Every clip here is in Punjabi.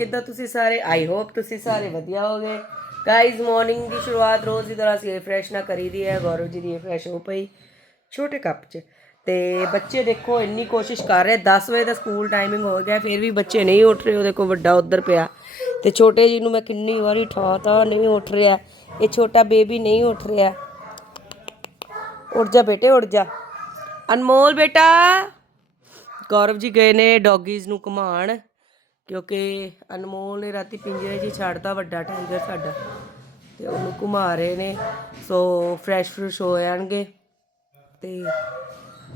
ਕਿੱਦਾਂ ਤੁਸੀਂ ਸਾਰੇ? ਆਈ ਹੋਪ ਤੁਸੀਂ ਸਾਰੇ ਵਧੀਆ ਹੋਗੇ ਗਾਇਜ਼ ਮਾਰਨਿੰਗ ਦੀ ਸ਼ੁਰੂਆਤ ਰੋਜ਼ ਦੀ ਤਰ੍ਹਾਂ ਅਸੀਂ ਫਰੈਸ਼ ਨਾ ਕਰੀਦੀ ਹੈ। ਗੌਰਵ ਜੀ ਦੀ ਫਰੈਸ਼ ਹੋ ਪਈ ਛੋਟੇ ਕੱਪ 'ਚ। ਤੇ ਬੱਚੇ ਦੇਖੋ, ਇੰਨੀ ਕੋਸ਼ਿਸ਼ ਕਰ ਰਹੇ। 10 ਵਜੇ ਦਾ ਸਕੂਲ ਟਾਈਮਿੰਗ ਹੋ ਗਿਆ, ਫਿਰ ਵੀ ਬੱਚੇ ਨਹੀਂ ਉੱਠ ਰਹੇ। ਉਹ ਦੇਖੋ ਵੱਡਾ ਉੱਧਰ ਪਿਆ। ਤੇ ਛੋਟੇ ਜੀ ਨੂੰ ਮੈਂ ਕਿੰਨੀ ਵਾਰੀ ਠਾਤਾ, ਨਹੀਂ ਉੱਠ ਰਿਹਾ। ਇਹ ਛੋਟਾ ਬੇਬੀ ਨਹੀਂ ਉੱਠ ਰਿਹਾ। ਉੱਠ ਜਾ ਬੇਟੇ, ਉੱਠ ਜਾ। ਅਨਮੋਲ ਬੇਟਾ! ਗੌਰਵ ਜੀ ਗਏ ਨੇ ਡੌਗੀਜ਼ ਨੂੰ ਘੁਮਾਣ। ਕਿਉਂਕਿ ਅਨਮੋਲ ਨੇ ਰਾਤੀ ਪਿੰਜਰੇ 'ਚ ਹੀ ਛੱਡਤਾ ਵੱਡਾ ਟਾਈਗਰ ਸਾਡਾ ਤੇ ਉਹਨੂੰ ਘੁਮਾ ਰਹੇ ਨੇ, ਸੋ ਫਰੈਸ਼ ਫਰੈਸ਼ ਹੋ ਜਾਣਗੇ ਤੇ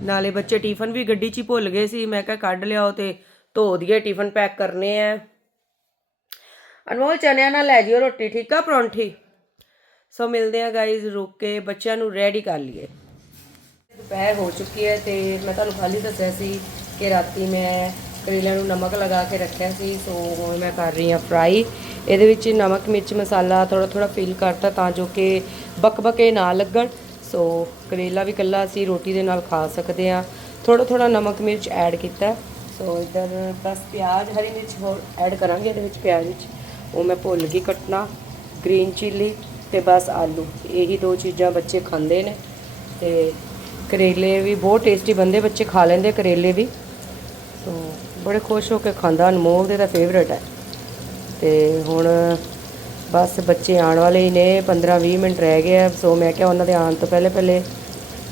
ਨਾਲੇ ਬੱਚੇ ਟਿਫਨ ਵੀ ਗੱਡੀ 'ਚ ਹੀ ਭੁੱਲ ਗਏ ਸੀ, ਮੈਂ ਕਿਹਾ ਕੱਢ ਲਿਆਓ ਤੇ ਧੋ ਦਈਏ ਟਿਫਨ ਪੈਕ ਕਰਨੇ ਆ। ਅਨਮੋਲ, ਚਨਿਆਂ ਨਾਲ ਲੈ ਜਿਓ ਰੋਟੀ, ਠੀਕ ਆ ਪਰੌਂਠੀ? ਸੋ ਮਿਲਦੇ ਆ ਗਾਇਜ਼ ਰੁਕ ਕੇ ਬੱਚਿਆਂ ਨੂੰ ਰੈਡੀ ਕਰ ਲਈਏ। ਦੁਪਹਿਰ ਹੋ ਚੁੱਕੀ ਹੈ ਤੇ ਮੈਂ ਤੁਹਾਨੂੰ ਖਾਲੀ ਦੱਸਿਆ ਸੀ ਕਿ ਰਾਤੀ ਮੈਂ ਕਰੇਲਿਆਂ ਨੂੰ ਨਮਕ ਲਗਾ ਕੇ ਰੱਖਿਆ ਸੀ, ਸੋ ਹੁਣ ਮੈਂ ਕਰ ਰਹੀ ਹਾਂ ਫਰਾਈ ਇਹਦੇ ਵਿੱਚ ਨਮਕ, ਮਿਰਚ, ਮਸਾਲਾ ਥੋੜਾ ਥੋੜਾ ਫਿਲ ਕਰਤਾ ਤਾਂ ਜੋ ਕਿ ਬਕਬਕੇ ਨਾ ਲੱਗਣ। ਸੋ ਕਰੇਲਾ ਵੀ ਕੱਲਾ ਅਸੀਂ ਰੋਟੀ ਦੇ ਨਾਲ ਖਾ ਸਕਦੇ ਆ ਥੋੜਾ ਥੋੜਾ ਨਮਕ, ਮਿਰਚ ਐਡ ਕੀਤਾ। ਸੋ ਇਧਰ ਬਸ ਪਿਆਜ਼, ਹਰੀ ਮਿਰਚ ਹੋਰ ਐਡ ਕਰਾਂਗੇ ਇਹਦੇ ਵਿੱਚ ਪਿਆਜ਼ ਵਿੱਚ। ਉਹ ਮੈਂ ਭੁੱਲ ਗਈ ਕੱਟਣਾ। ਗ੍ਰੀਨ ਚਿੱਲੀ ਤੇ ਬਸ ਆਲੂ। ਇਹੀ ਦੋ ਚੀਜ਼ਾਂ ਬੱਚੇ ਖਾਂਦੇ ਨੇ। ਤੇ ਕਰੇਲੇ ਵੀ ਬਹੁਤ ਟੇਸਟੀ ਬੰਦੇ ਬੱਚੇ ਖਾ ਲੈਂਦੇ ਕਰੇਲੇ ਵੀ। ਬੜੇ ਖੁਸ਼ ਹੋ ਕੇ ਖਾਂਦਾ, ਅਨਮੋਲ ਦੇ ਤਾਂ ਫੇਵਰੇਟ ਹੈ। ਤੇ ਹੁਣ ਬਸ ਬੱਚੇ ਆਉਣ ਵਾਲੇ ਹੀ ਨੇ 15-20 ਮਿੰਟ ਰਹਿ ਗਏ ਆ, ਸੋ ਮੈਂ ਕਿਹਾ ਉਹਨਾਂ ਦੇ ਆਉਣ ਤੋਂ ਪਹਿਲੇ ਪਹਿਲੇ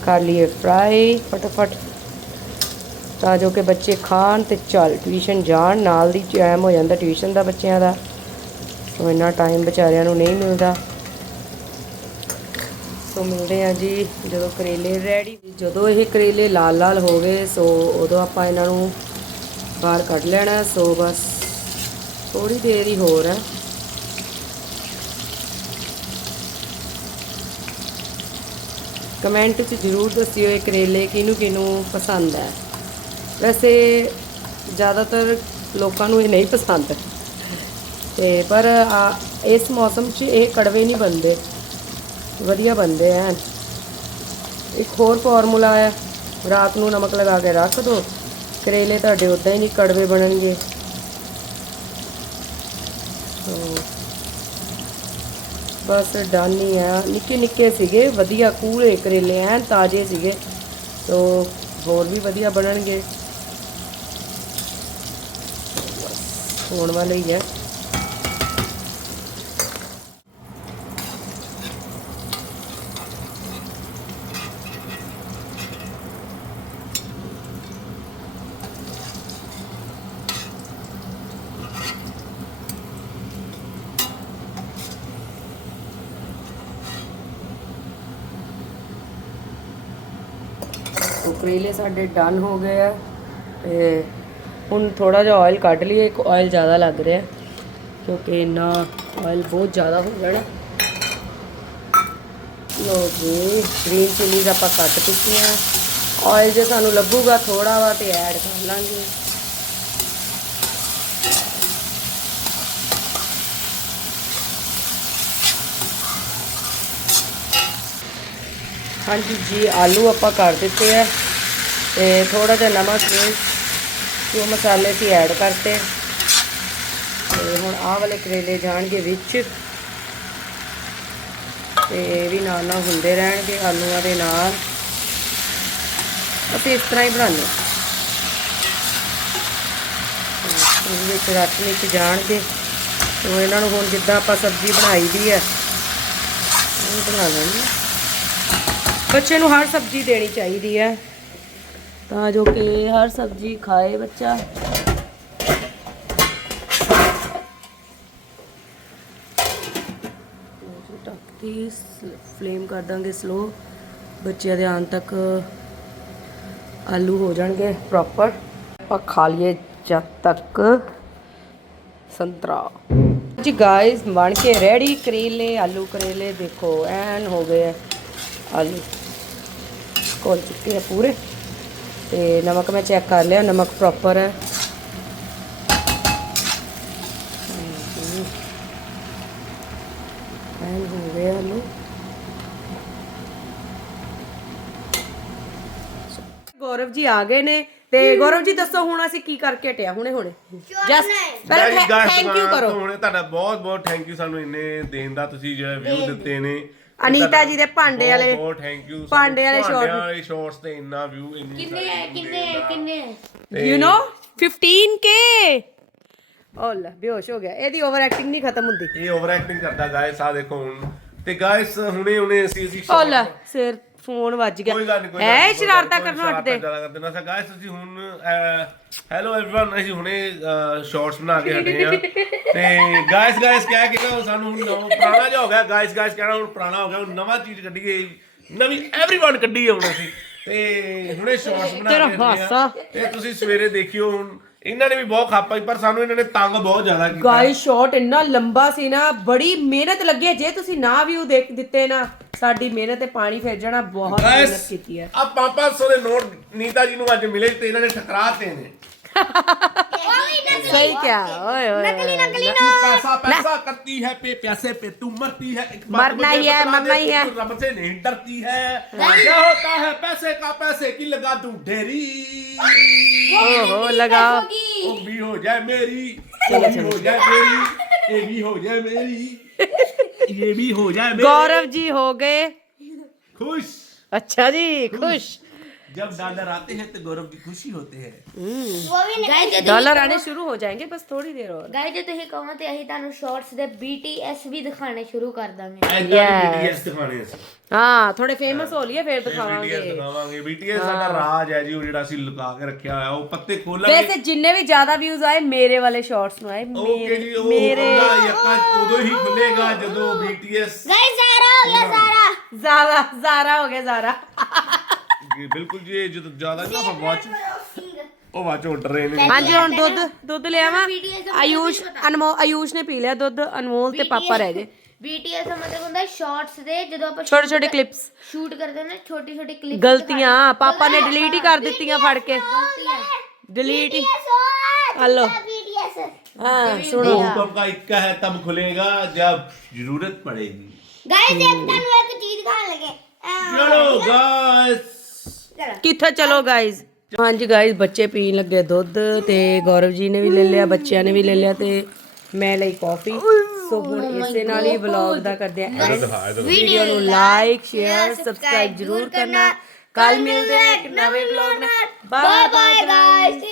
ਕਰ ਲਈਏ ਫਰਾਈ ਫਟਾਫਟ। ਤਾਂ ਜੋ ਕਿ ਬੱਚੇ ਖਾਣ ਤੇ ਚੱਲ ਟਿਊਸ਼ਨ ਜਾਣ, ਨਾਲ ਦੀ ਟਾਈਮ ਹੋ ਜਾਂਦਾ ਟਿਊਸ਼ਨ ਦਾ ਬੱਚਿਆਂ ਦਾ। ਸੋ ਇੰਨਾ ਟਾਈਮ ਵਿਚਾਰਿਆਂ ਨੂੰ ਨਹੀਂ ਮਿਲਦਾ। ਸੋ ਮਿਲਦੇ ਆ ਜੀ ਜਦੋਂ ਕਰੇਲੇ ਰੈਡੀ ਜਦੋਂ ਇਹ ਕਰੇਲੇ ਲਾਲ ਲਾਲ ਹੋ ਗਏ, ਸੋ ਉਦੋਂ ਆਪਾਂ ਇਹਨਾਂ ਨੂੰ ਬਾਹਰ ਕੱਢ ਲੈਣਾ ਸੋ ਬਸ ਥੋੜੀ ਦੇਰ ਹੀ ਹੋਰ ਹੈ। ਕਮੈਂਟ 'ਚ ਜਰੂਰ ਦੱਸਿਓ ਇਹ ਕਰੇਲੇ ਕਿਹਨੂੰ ਕਿਹਨੂੰ ਪਸੰਦ ਹੈ। ਵੈਸੇ ਜ਼ਿਆਦਾਤਰ ਲੋਕਾਂ ਨੂੰ ਇਹ ਨਹੀਂ ਪਸੰਦ। ਤੇ ਪਰ ਆ, ਇਸ ਮੌਸਮ 'ਚ ਇਹ ਕੜਵੇ ਨਹੀਂ ਬਣਦੇ। ਵਧੀਆ ਬਣਦੇ ਐ ਇੱਕ ਹੋਰ ਫਾਰਮੂਲਾ ਹੈ ਰਾਤ ਨੂੰ ਨਮਕ ਲਗਾ ਕੇ ਰੱਖ ਦੋ। ਕਰੇਲੇ ਤੁਹਾਡੇ ਉਦਾਂ ਹੀ ਨਹੀਂ ਕੜਵੇ ਬਣਨਗੇ। ਬਸ ਡਨ ਹੀ ਆ। ਨਿੱਕੇ ਨਿੱਕੇ ਸੀਗੇ, ਵਧੀਆ ਕੂਲੇ ਕਰੇਲੇ ਐਨ ਤਾਜ਼ੇ ਸੀਗੇ। ਸੋ, ਹੋਰ ਵੀ ਵਧੀਆ ਬਣਨਗੇ। ਹੋਣ ਵਾਲੇ ਹੀ ਹੈ ਸੋ ਕਰੇਲੇ ਸਾਡੇ ਡਨ ਹੋ ਗਏ ਆ ਤੇ ਹੁਣ ਥੋੜਾ ਜਿਹਾ ਆਇਲ ਕੱਢ ਲਈਏ, ਇੱਕ ਆਇਲ ਜ਼ਿਆਦਾ ਲੱਗ ਰਿਹਾ ਕਿਉਂਕਿ ਇੰਨਾ ਆਇਲ ਬਹੁਤ ਜ਼ਿਆਦਾ ਹੋ ਗਿਆ ਨਾ। ਲੋ ਜੀ ਗ੍ਰੀਨ ਚਿਲੀਜ਼ ਆਪਾਂ ਕੱਟ ਦਿੱਤੀਆਂ ਆਇਲ ਜੇ ਸਾਨੂੰ ਲੱਗੂਗਾ ਥੋੜਾ ਵਾ ਤੇ ਐਡ ਕਰ ਲਾਂਗੇ। ਹਾਂਜੀ ਜੀ, ਆਲੂ ਆਪਾਂ ਕਰ ਦਿੱਤੇ ਆ ਤੇ ਥੋੜਾ ਜਿਹਾ ਨਮਕ ਮਿਰਚ ਜੋ ਮਸਾਲੇ ਸੀ ਐਡ ਕਰਤੇ। ਤੇ ਹੁਣ ਆਹ ਵਾਲੇ ਕਰੇਲੇ ਜਾਣਗੇ ਵਿੱਚ। ਤੇ ਇਹ ਵੀ ਨਾਲ ਨਾਲ ਹੁੰਦੇ ਰਹਿਣਗੇ ਆਲੂਆਂ ਦੇ ਨਾਲ। ਅਸੀਂ ਇਸ ਤਰ੍ਹਾਂ ਹੀ ਬਣਾਉਂਦੇ ਹਾਂ। ਵਿੱਚ ਰੱਖ ਵਿੱਚ ਜਾਣਗੇ। ਤੇ ਇਹਨਾਂ ਨੂੰ ਹੁਣ ਜਿੱਦਾਂ ਆਪਾਂ ਸਬਜ਼ੀ ਬਣਾਈ ਦੀ ਹੈ, ਉਹ ਬਣਾ ਲੈਣੀ ਬੱਚੇ ਨੂੰ ਹਰ ਸਬਜ਼ੀ ਦੇਣੀ ਚਾਹੀਦੀ ਹੈ। ਤਾਂ ਜੋ ਕਿ ਹਰ ਸਬਜ਼ੀ ਖਾਏ ਬੱਚਾ। ਟੱਕਤੀ ਫਲੇਮ ਕਰ ਦਾਂਗੇ ਸਲੋ ਬੱਚਿਆਂ ਦੇ ਆਉਣ ਤੱਕ ਆਲੂ ਹੋ ਜਾਣਗੇ ਪ੍ਰੋਪਰ ਆਪਾਂ ਖਾ ਲਈਏ ਜਦ ਤੱਕ ਸੰਤਰਾ। ਜੀ ਗਾਇਸ ਬਣ ਕੇ ਰੈਡੀ ਕਰੇਲੇ, ਆਲੂ ਕਰੇਲੇ ਦੇਖੋ, ਐਨ ਹੋ ਗਏ ਆਲੂ। ਕੋਲ ਚੁੱਕੇ ਆ ਪੂਰੇ। ਤੇ ਨਮਕ ਮੈਂ ਚੈੱਕ ਕਰ ਲਿਆ ਨਮਕ ਪ੍ਰੋਪਰ ਹੈ। ਐਨ ਗੌਰਵ ਜੀ ਆ ਗਏ ਨੇ ਤੇ ਗੌਰਵ ਜੀ ਦੱਸੋ ਹੁਣ ਅਸੀਂ ਕੀ ਕਰਕੇ ਹਟਿਆ ਹੁਣੇ ਹੁਣੇ। ਜਸਟ ਪਹਿਲਾਂ ਥੈਂਕ ਯੂ ਕਰੋ। ਹੁਣੇ ਤੁਹਾਡਾ ਬਹੁਤ ਬਹੁਤ ਥੈਂਕ ਯੂ ਸਾਨੂੰ ਇੰਨੇ ਦੇਣ ਦਾ ਤੁਸੀਂ ਜਿਹੜਾ ਵਿਊ ਦਿੱਤੇ ਨੇ। ਅਨੀਤਾ ਜੀ ਦੇ ਭਾਂਡੇ ਵਾਲੇ ਬਹੁਤ ਥੈਂਕ ਯੂ ਭਾਂਡੇ ਵਾਲੇ short। ਵਾਲੇ ਸ਼ਾਰਟਸ ਤੇ ਇੰਨਾ ਵਿਊ ਇੰਨੀ ਕਿੰਨੇ ਹੈ ਕਿੰਨੇ ਕਿੰਨੇ ਯੂ نو 15k ਓ ਲੈ ਬੇਹੋਸ਼ ਹੋ ਗਿਆ। ਇਹਦੀ ਓਵਰ ਐਕਟਿੰਗ ਨਹੀਂ ਖਤਮ ਹੁੰਦੀ। ਇਹ ਓਵਰ ਐਕਟਿੰਗ ਕਰਦਾ ਗਾਇਸ ਆ ਦੇਖੋ ਹੁਣ। ਤੇ ਗਾਇਸ ਹੁਣੇ ਹੁਣੇ ਅਸੀਂ ਅਸੀਂ ਓ ਲੈ ਸਿਰ ਫੋਨ ਵੱਜ ਗਿਆ ਕੋਈ ਗੱਲ ਨਹੀਂ ਕੋਈ ਐ ਸ਼ਰਾਰਤਾਂ ਕਰਨੋਂ ਹਟਦੇ ਜ਼ਿਆਦਾ ਕਰਦੇ ਨਾ ਸਾ ਗਾਇਸ ਅਸੀਂ ਹੁਣ ਹੈਲੋ एवरीवन ਅਸੀਂ ਹੁਣੇ ਸ਼ਾਰਟਸ ਬਣਾ ਕੇ ਹਟੇ ਆ ਤੇ ਗਾਇਸ ਗਾਇਸ ਕਹਿ ਕੇ ਨਾ ਸਾਨੂੰ ਹੁਣ ਨਵਾਂ ਪੁਰਾਣਾ ਜਿਹਾ ਹੋ ਗਿਆ ਗਾਇਸ ਗਾਇਸ ਕਹਿਣਾ ਹੁਣ ਪੁਰਾਣਾ ਹੋ ਗਿਆ ਹੁਣ ਨਵਾਂ ਚੀਜ਼ ਕੱਢੀ ਗਈ ਨਵੀਂ एवरीवन ਕੱਢੀ ਹੈ ਹੁਣ ਅਸੀਂ ਤੇ ਹੁਣੇ ਸ਼ਾਰਟਸ ਬਣਾ ਤੇਰਾ ਕੇ ਹਟੇ ਆ। ਹਾਸਾ। ਤੇ ਤੁਸੀਂ ਸਵੇਰੇ ਦੇਖਿਓ ਹੁਣ ਇਹਨਾਂ ਨੇ ਵੀ ਬਹੁਤ ਖਾਪਾਈ ਪਰ ਸਾਨੂੰ ਇਹਨਾਂ ਨੇ ਤੰਗ ਬਹੁਤ ਜ਼ਿਆਦਾ ਕੀਤਾ। ਗਾਇਸ ਸ਼ਾਟ ਇੰਨਾ ਲੰਬਾ ਸੀ ਨਾ ਬੜੀ ਮਿਹਨਤ ਲੱਗੀ ਹੈ। ਜੇ ਤੁਸੀਂ ਨਾ ਵੀ ਉਹ ਦੇਖ ਦਿੱਤੇ ਨਾ ਸਾਡੀ ਮਿਹਨਤ ਤੇ ਪਾਣੀ ਫਿਰ ਜਾਣਾ ਬਹੁਤ ਮਿਹਨਤ ਕੀਤੀ ਹੈ। ਆ 500 ਦੇ ਨੋਟ ਨੀਤਾ ਜੀ ਨੂੰ ਅੱਜ ਮਿਲੇ ਤੇ ਇਹਨਾਂ ਨੇ ਠਕਰਾਤੇ ਨੇ। सही क्या? ओए ओए नकली नकली पैसा पैसा करती है पे पैसे पे तू मरती है। मरना ही है मरना ही है। रब से नहीं डरती है। क्या होता है पैसे का पैसे की लगा दू ढेरी। ओहो लगाओ। भी हो जाए मेरी भी हो जाए मेरी ये भी हो जाए मेरी ये भी हो जाए गौरव जी हो गए। खुश। अच्छा जी खुश। जब डॉलर आते हैं तो गौरव की खुशी होते हैं ਉਹ ਵੀ ਗਾਇਸ ਜੇ डॉलर आने शुरू हो जाएंगे बस थोड़ी देर और ਗਾਇਸ ਜੇ ਤੁਸੀਂ ਕਹੋ ਤੇ ਅਸੀਂ ਤੁਹਾਨੂੰ ਸ਼ਾਰਟਸ ਦੇ BTS ਵੀ ਦਿਖਾਣੇ ਸ਼ੁਰੂ ਕਰ ਦਾਂਗੇ ऐसा BTS दिखाने हैं हाँ थोड़े फेमस हो लिए फिर BTS दिखावांगे ਦਿਖਾਵਾਂਗੇ BTS ਸਾਡਾ ਰਾਜ ਹੈ ਜੀ ਉਹ ਜਿਹੜਾ ਅਸੀਂ ਲੁਕਾ ਕੇ ਰੱਖਿਆ ਹੋਇਆ ਉਹ ਪੱਤੇ ਖੋਲਾਂਗੇ ਵੈਸੇ ਜਿੰਨੇ ਵੀ ਜ਼ਿਆਦਾ ਵਿਊਜ਼ ਆਏ ਮੇਰੇ ਵਾਲੇ ਸ਼ਾਰਟਸ ਨੂੰ ਆਏ ਓਕੇ ਜੀ ਉਹ ਮੇਰੇ ਖੁੱਲਾ ਯੱਕਾ ਉਦੋਂ ਹੀ ਖੁੱਲੇਗਾ ਜਦੋਂ BTS ਗਾਇਸ ਸਾਰਾ ਹੋ ਗਿਆ ਸਾਰਾ ਜ਼ਾਰਾ ਜ਼ਾਰਾ ਹੋ ਗਿਆ ਜ਼ਾਰਾ ਜੀ, ਬਿਲਕੁਲ ਜੀ ਇਹ ਜਦੋਂ ਜ਼ਿਆਦਾ ਨਾ ਆਪਾਂ ਵਾਚ ਉਹ ਵਾਚ ਉੱਡ ਰਹੇ ਨੇ ਹਾਂਜੀ ਹੁਣ ਦੁੱਧ ਦੁੱਧ ਲਿਆਵਾਂ BTS ਦਾ ਆਯੂਸ਼ ਅਨਮੋ ਆਯੂਸ਼ ਨੇ ਪੀ ਲਿਆ ਦੁੱਧ ਅਨਮੋਲ ਤੇ ਪਾਪਾ ਰਹਿ ਗਏ BTS ਦਾ ਮਤਲਬ ਹੁੰਦਾ ਸ਼ਾਰਟਸ ਦੇ ਜਦੋਂ ਆਪਾਂ ਛੋਟੇ ਛੋਟੇ ਕਲਿੱਪਸ ਸ਼ੂਟ ਕਰਦੇ ਨਾ ਛੋਟੀ ਛੋਟੀ ਕਲਿੱਪ ਗਲਤੀਆਂ ਪਾਪਾ ਨੇ ਡਿਲੀਟ ਹੀ ਕਰ ਦਿੱਤੀਆਂ ਫੜ ਕੇ ਡਿਲੀਟ ਹੀ ਹਲੋ ਹਾਂ ਸੁਣੋ भूकंप का इक्का है तब खुलेगा जब जरूरत पड़ेगी ਗਾਇਸ ਇੱਕ ਤੁਹਾਨੂੰ ਇੱਕ ਚੀਜ਼ ਦਿਖਾਣ ਲੱਗੇ चलो गाइस ਕਿੱਥੇ ਚਲੋ ਗਾਇਜ਼ ਹਾਂਜੀ ਗਾਇਜ਼ ਬੱਚੇ ਪੀਣ ਲੱਗੇ ਦੁੱਧ ਤੇ ਗੌਰਵ ਜੀ ਨੇ ਵੀ ਲੈ ਲਿਆ ਬੱਚਿਆਂ ਨੇ ਵੀ ਲੈ ਲਿਆ ਤੇ ਮੈਂ ਲਈ ਕਾਫੀ ਸੋ ਹੁਣ ਇਸੇ ਨਾਲ ਹੀ ਵਲੌਗ ਦਾ ਕਰਦੇ ਆ ਵੀਡੀਓ ਨੂੰ ਲਾਈਕ ਸ਼ੇਅਰ ਸਬਸਕ੍ਰਾਈਬ ਜ਼ਰੂਰ ਕਰਨਾ। ਕੱਲ ਮਿਲਦੇ ਹਾਂ ਇੱਕ ਨਵੇਂ ਵਲੌਗ ਨਾਲ। Bye bye stay